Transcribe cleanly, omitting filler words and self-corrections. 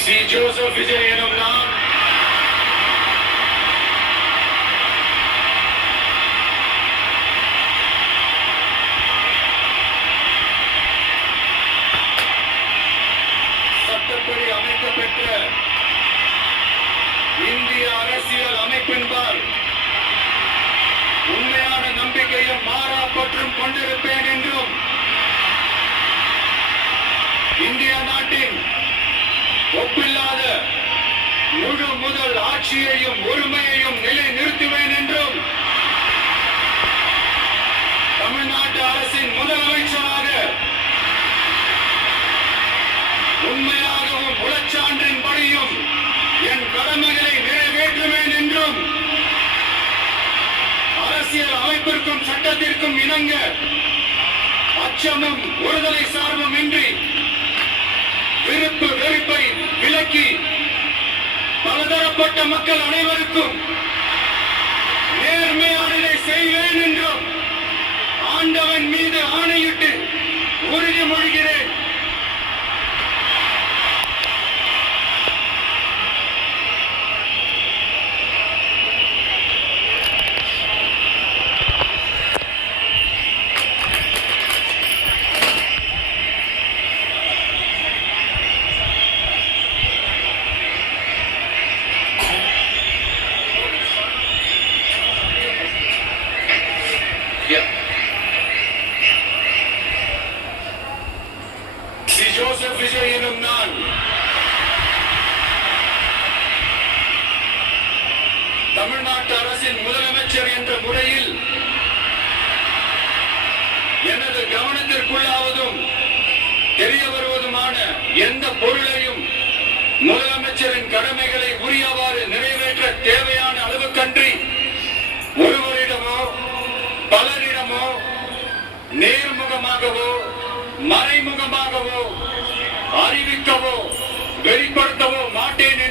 C Joseph Vijay எனும் நான் சட்டப்படி அமைக்கப்பெற்ற இந்திய அரசியல் அமைப்பின்பால் உண்மையான நம்பிக்கையும் மாறா பற்றும் கொண்டிருப்பேன் என்றும் இந்திய நாட்டின் ஒப்பில்லாத முழு முதல் ஆட்சியையும் ஒருமையையும் நிலை நிறுத்துவேன் என்றும் தமிழ்நாட்டு அரசின் முதலமைச்சராக உண்மையாகவும் உளச்சான்றின்படியும் என் கடமைகளை நிறைவேற்றுவேன் என்றும் அரசியல் அமைப்பிற்கும் சட்டத்திற்கும் இணங்க அச்சமும் ஒருதலை சார்பும் இன்றி விருப்பு வெறுப்பை விலக்கி பலதரப்பட்ட மக்கள் அனைவருக்கும் நேர்மையானதை செய்வேன் என்றும் ஆண்டவன் மீது ஆணையிட்டு உறுதிமொழிகிறேன். சி ஜோசப் விஜய் எனும் நான் தமிழ்நாட்டு அரசின் முதலமைச்சர் என்ற முறையில் எனது கவனத்திற்குள்ளாவதும் தெரிய வருவதுமான எந்த பொருளையும் முதலமைச்சரின் கடமைகளை உரியவாறு நிறைவேற்ற தேவையான அளவுக்கன்றி ஒருவரிடமோ பலரிடமோ நேர்முகமாகவோ மறைமுகமாகவோ அறிவிக்கவோ வெளிப்படுத்தவோ மாட்டேன்